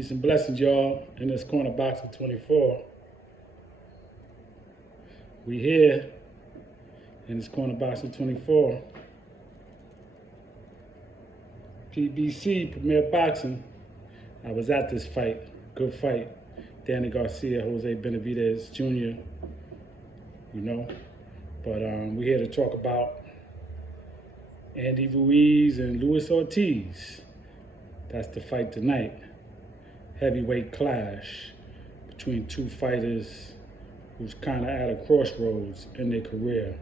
Peace and blessings, y'all. In this corner box of 24. We here in this corner box of 24. PBC, Premier Boxing. I was at this fight. Good fight. Danny Garcia, Jose Benavidez Jr. But we're here to talk about Andy Ruiz and Luis Ortiz. That's the fight tonight. Heavyweight clash between two fighters who's kind of at a crossroads in their career.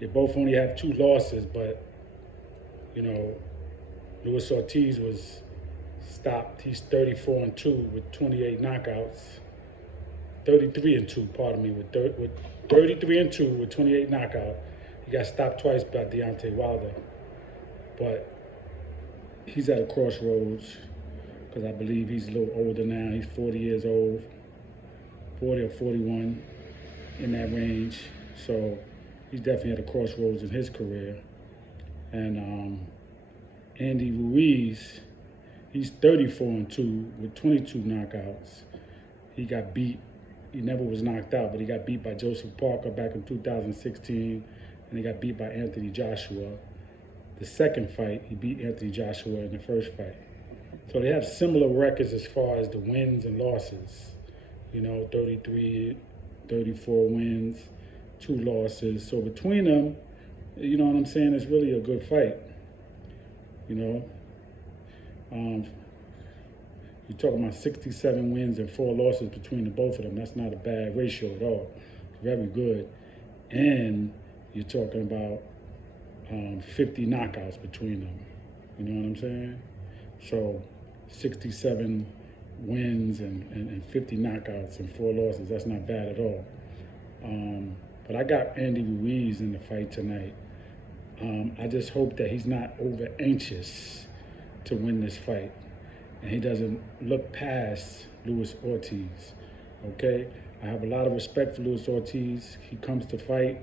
They both only have 2 losses, but, Luis Ortiz was stopped. He's 34-2 with 28 knockouts. 33-2, pardon me, with 33-2 with 28 knockouts. He got stopped twice by Deontay Wilder. But he's at a crossroads because I believe he's a little older now. He's 40 years old, 40 or 41, in that range. So he's definitely at a crossroads in his career. And Andy Ruiz, he's 34-2 with 22 knockouts. He got beat. He never was knocked out, but he got beat by Joseph Parker back in 2016, and he got beat by Anthony Joshua. The second fight, he beat Anthony Joshua in the first fight. So they have similar records as far as the wins and losses. 33, 34 wins, 2 losses. So between them, you know what I'm saying, it's really a good fight. You're talking about 67 wins and 4 losses between the both of them. That's not a bad ratio at all. Very good. And you're talking about 50 knockouts between them. You know what I'm saying? So 67 wins and 50 knockouts and 4 losses. That's not bad at all. But I got Andy Ruiz in the fight tonight. I just hope that he's not over anxious to win this fight, and he doesn't look past Luis Ortiz. Okay, I have a lot of respect for Luis Ortiz. He comes to fight.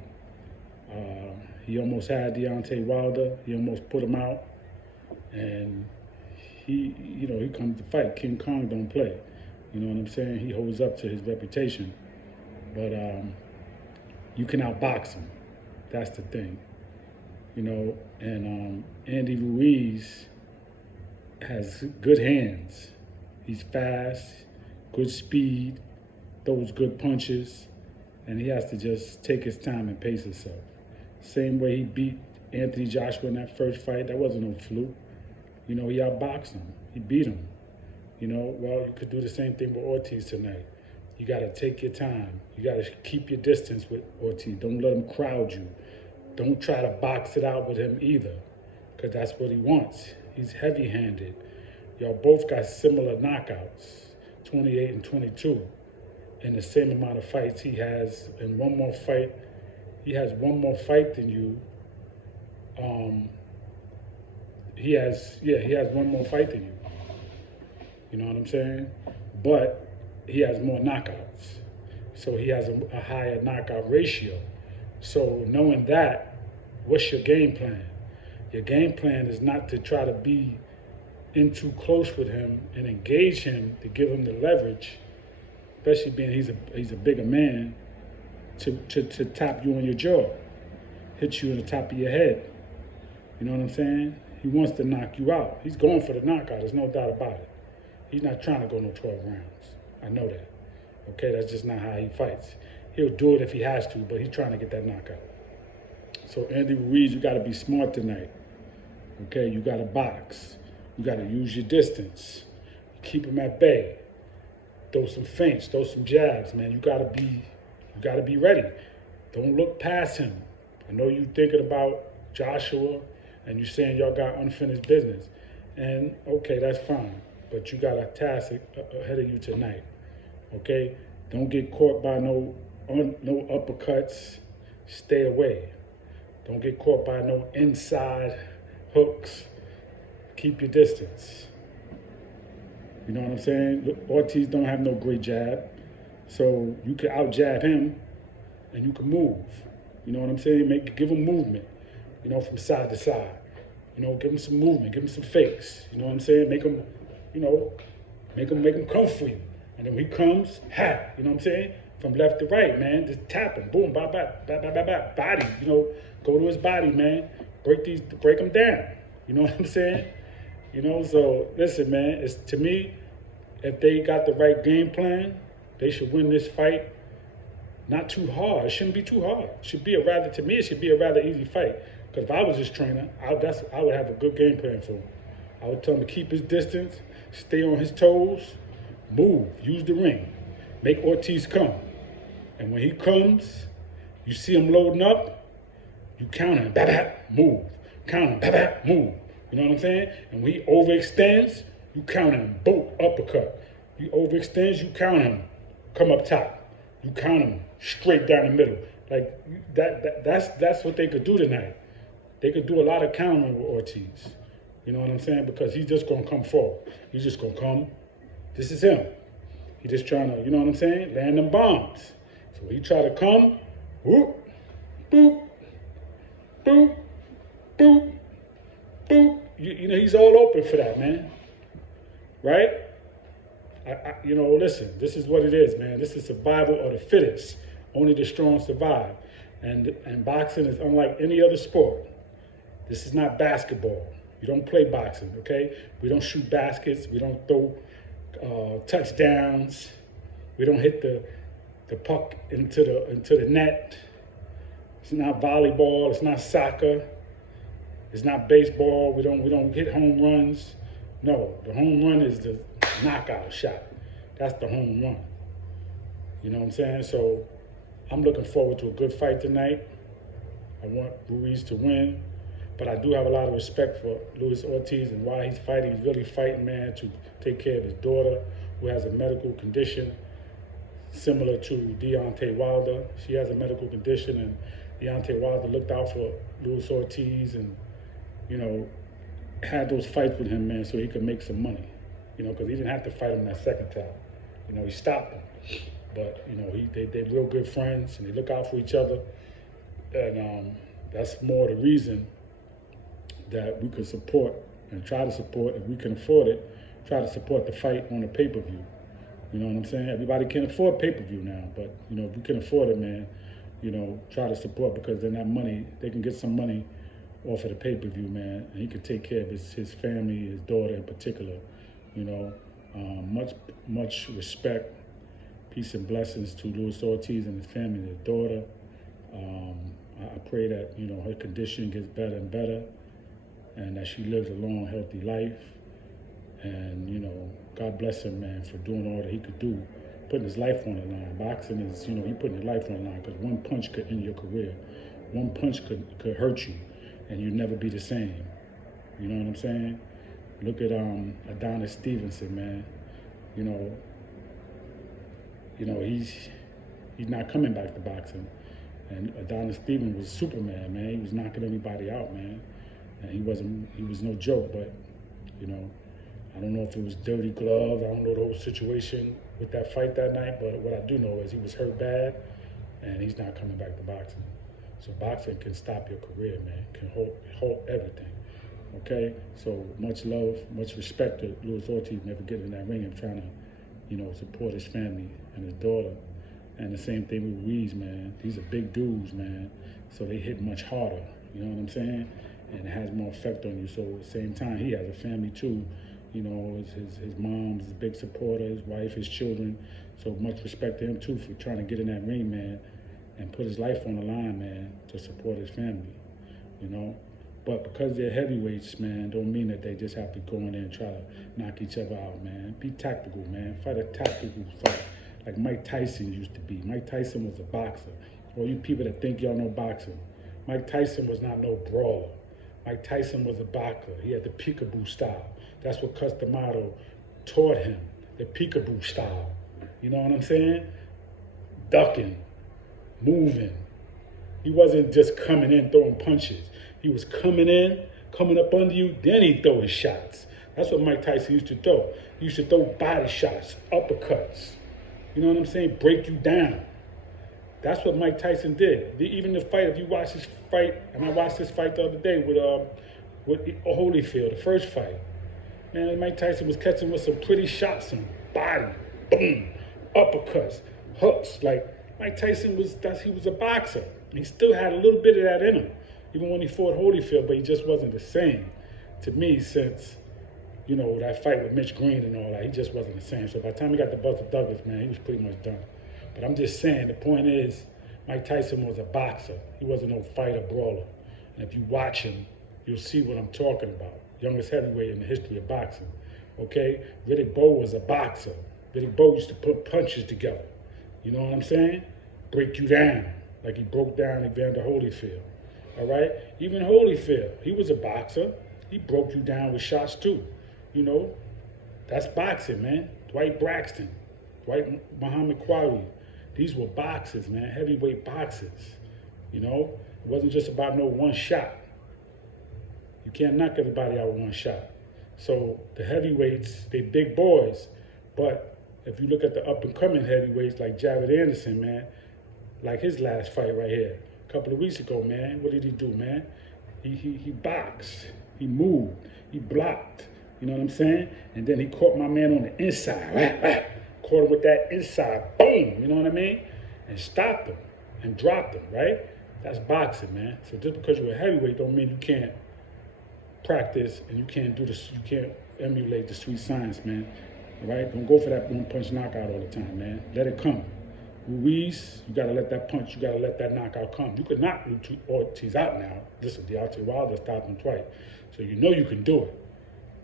He almost had Deontay Wilder. He almost put him out, and he comes to fight. King Kong don't play. You know what I'm saying? He holds up to his reputation, but you can outbox him. That's the thing. And Andy Ruiz has good hands. He's fast, good speed, throws good punches, and he has to just take his time and pace himself. Same way he beat Anthony Joshua in that first fight, that wasn't no fluke. He outboxed him. He beat him. Well, you could do the same thing with Ortiz tonight. You got to take your time. You got to keep your distance with Ortiz. Don't let him crowd you. Don't try to box it out with him either, because that's what he wants. He's heavy-handed. Y'all both got similar knockouts, 28 and 22, in the same amount of fights he has. And one more fight, he has one more fight than you. He has one more fight than you. You know what I'm saying? But he has more knockouts. So he has a higher knockout ratio. So knowing that, what's your game plan? Your game plan is not to try to be in too close with him and engage him to give him the leverage, especially being he's a bigger man, to tap you on your jaw, hit you in the top of your head. You know what I'm saying? He wants to knock you out. He's going for the knockout. There's no doubt about it. He's not trying to go no 12 rounds. I know that. Okay, that's just not how he fights. He'll do it if he has to, but he's trying to get that knockout. So Andy Ruiz, you got to be smart tonight. Okay, you got to box. You got to use your distance. Keep him at bay. Throw some feints, throw some jabs, man. You got to be ready. Don't look past him. I know you thinking about Joshua and you saying y'all got unfinished business. And okay, that's fine. But you got a task ahead of you tonight. Okay? Don't get caught by no uppercuts. Stay away. Don't get caught by no inside hooks. Keep your distance. You know what I'm saying? Ortiz don't have no great jab. So you can out-jab him and you can move. You know what I'm saying? Give him movement, from side to side. Give him some movement, give him some fakes. You know what I'm saying? Make him, Make him come for you. And then when he comes, you know what I'm saying? From left to right, man, just tap him, boom, body, you know, go to his body, man, break him down. You know what I'm saying? You know, so listen, man, it's to me, if they got the right game plan, they should win this fight. Not too hard. It shouldn't be too hard. It should be it should be a rather easy fight. Because if I was his trainer, I would have a good game plan for him. I would tell him to keep his distance, stay on his toes, move, use the ring, make Ortiz come. And when he comes, you see him loading up, you count him, move. Count him, move. You know what I'm saying? And when he overextends, you count him, boom, uppercut. He overextends, you count him, come up top. You count him straight down the middle. Like that's what they could do tonight. They could do a lot of countering with Ortiz. You know what I'm saying? Because he's just gonna come forward. He's just gonna come. This is him. He's just trying to, you know what I'm saying? Land them bombs. So he try to come, whoop, boop, boop, boop, boop. You know, he's all open for that, man. Right? You know, listen, this is what it is, man. This is survival of the fittest. Only the strong survive. And boxing is unlike any other sport. This is not basketball. You don't play boxing, okay? We don't shoot baskets. We don't throw touchdowns. We don't hit the puck into the net. It's not volleyball. It's not soccer. It's not baseball. We don't hit home runs. No, the home run is the knockout shot. That's the home run. You know what I'm saying? So I'm looking forward to a good fight tonight. I want Ruiz to win, but I do have a lot of respect for Luis Ortiz and why he's fighting. He's really fighting, man, to take care of his daughter who has a medical condition similar to Deontay Wilder. She has a medical condition, and Deontay Wilder looked out for Luis Ortiz and, you know, had those fights with him, man, so he could make some money. You know, because he didn't have to fight him that second time. You know, he stopped him. But, you know, they're real good friends, and they look out for each other. And that's more the reason that we could support and try to support, if we can afford it, try to support the fight on a pay-per-view. You know what I'm saying? Everybody can afford pay-per-view now, but, you know, if we can afford it, man, you know, try to support, because then that money, they can get some money off of the pay-per-view, man, and he can take care of his family, his daughter in particular. You know, much respect, peace and blessings to Luis Ortiz and his family and his daughter. I pray that, you know, her condition gets better and better, and that she lives a long, healthy life. And, you know, God bless him, man, for doing all that he could do, putting his life on the line. Boxing is, you know, he putting his life on the line, because one punch could end your career. One punch could hurt you, and you'd never be the same. You know what I'm saying? Look at Adonis Stevenson, man. You know he's not coming back to boxing. And Adonis Stevenson was Superman, man. He was knocking everybody out, man. And he was no joke. But, you know, I don't know if it was dirty gloves. I don't know the whole situation with that fight that night. But what I do know is he was hurt bad, and he's not coming back to boxing. So boxing can stop your career, man. Can hold everything. Okay, so much love, much respect to Luis Ortiz never getting in that ring and trying to, you know, support his family and his daughter. And the same thing with Ruiz, man. These are big dudes, man. So they hit much harder, you know what I'm saying? And it has more effect on you. So at the same time, he has a family too. You know, his mom's a big supporter, his wife, his children. So much respect to him too for trying to get in that ring, man, and put his life on the line, man, to support his family, you know? But because they're heavyweights, man, don't mean that they just have to go in there and try to knock each other out, man. Be tactical, man. Fight a tactical fight, like Mike Tyson used to be. Mike Tyson was a boxer. All you people that think y'all know boxing, Mike Tyson was not no brawler. Mike Tyson was a boxer. He had the peekaboo style. That's what Cus D'Amato taught him, the peekaboo style. You know what I'm saying? Ducking, moving. He wasn't just coming in throwing punches. He was coming in, coming up under you, then he'd throw his shots. That's what Mike Tyson used to throw. He used to throw body shots, uppercuts. You know what I'm saying? Break you down. That's what Mike Tyson did. Even the fight, if you watch this fight, and I watched this fight the other day with Holyfield, the first fight. Man, Mike Tyson was catching with some pretty shots, some body, boom, uppercuts, hooks. Like Mike Tyson he was a boxer. He still had a little bit of that in him, even when he fought Holyfield, but he just wasn't the same to me since, you know, that fight with Mitch Green and all that. He just wasn't the same. So by the time he got to Buster Douglas, man, he was pretty much done. But I'm just saying, the point is, Mike Tyson was a boxer. He wasn't no fighter brawler. And if you watch him, you'll see what I'm talking about. Youngest heavyweight in the history of boxing. Okay? Riddick Bowe was a boxer. Riddick Bowe used to put punches together. You know what I'm saying? Break you down, like he broke down Evander Holyfield. All right? Even Holyfield, he was a boxer. He broke you down with shots too. You know? That's boxing, man. Dwight Braxton, Dwight Muhammad Quali. These were boxers, man. Heavyweight boxers. You know? It wasn't just about no one shot. You can't knock everybody out with one shot. So the heavyweights, they big boys. But if you look at the up-and-coming heavyweights like Jared Anderson, man, like his last fight right here, a couple of weeks ago, man, what did he do, man? He boxed, he moved, he blocked, you know what I'm saying? And then he caught my man on the inside, caught him with that inside, boom, you know what I mean? And stopped him and dropped him, right? That's boxing, man. So just because you're a heavyweight don't mean you can't practice and you can't do this, you can't emulate the sweet science, man. All right? Don't go for that one-punch knockout all the time, man. Let it come. Ruiz, you got to let that punch, you got to let that knockout come. You could knock Ortiz out now. Listen, Deontay Wilder stopped him twice. So you know you can do it.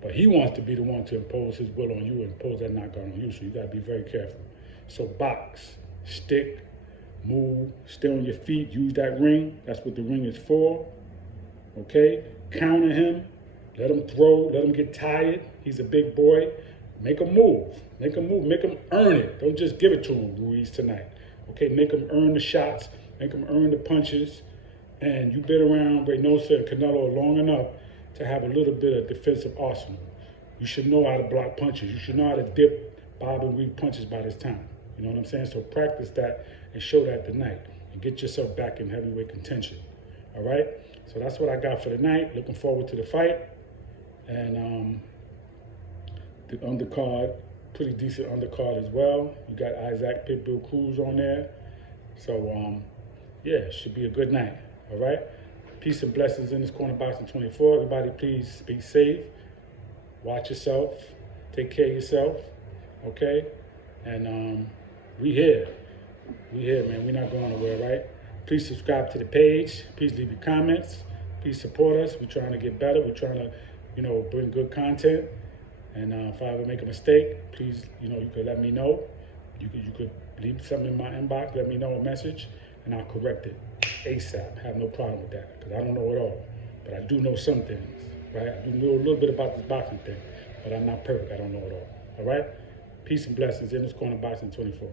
But he wants to be the one to impose his will on you and impose that knockout on you. So you got to be very careful. So box, stick, move, stay on your feet, use that ring. That's what the ring is for. Okay? Counter him. Let him throw. Let him get tired. He's a big boy. Make him move. Make him move. Make him earn it. Don't just give it to him, Ruiz, tonight. Okay? Make him earn the shots. Make him earn the punches. And you've been around Reynoso and Canelo long enough to have a little bit of defensive arsenal. You should know how to block punches. You should know how to dip, bob, and weave punches by this time. You know what I'm saying? So practice that and show that tonight. And get yourself back in heavyweight contention. All right? So that's what I got for tonight. Looking forward to the fight. And the undercard, pretty decent undercard as well. You got Isaac Pitbull Cruz on there. So, yeah, it should be a good night. All right? Peace and blessings in this Corner Boxing 24. Everybody, please be safe. Watch yourself. Take care of yourself. Okay? And we here. We here, man. We're not going nowhere, right? Please subscribe to the page. Please leave your comments. Please support us. We're trying to get better. We're trying to, you know, bring good content. And if I ever make a mistake, please, you know, you could let me know. You could leave something in my inbox. Let me know a message, and I'll correct it ASAP. I have no problem with that because I don't know it all. But I do know some things, right? I do know a little bit about this boxing thing, but I'm not perfect. I don't know it all. All right? Peace and blessings in this Corner Boxing 24.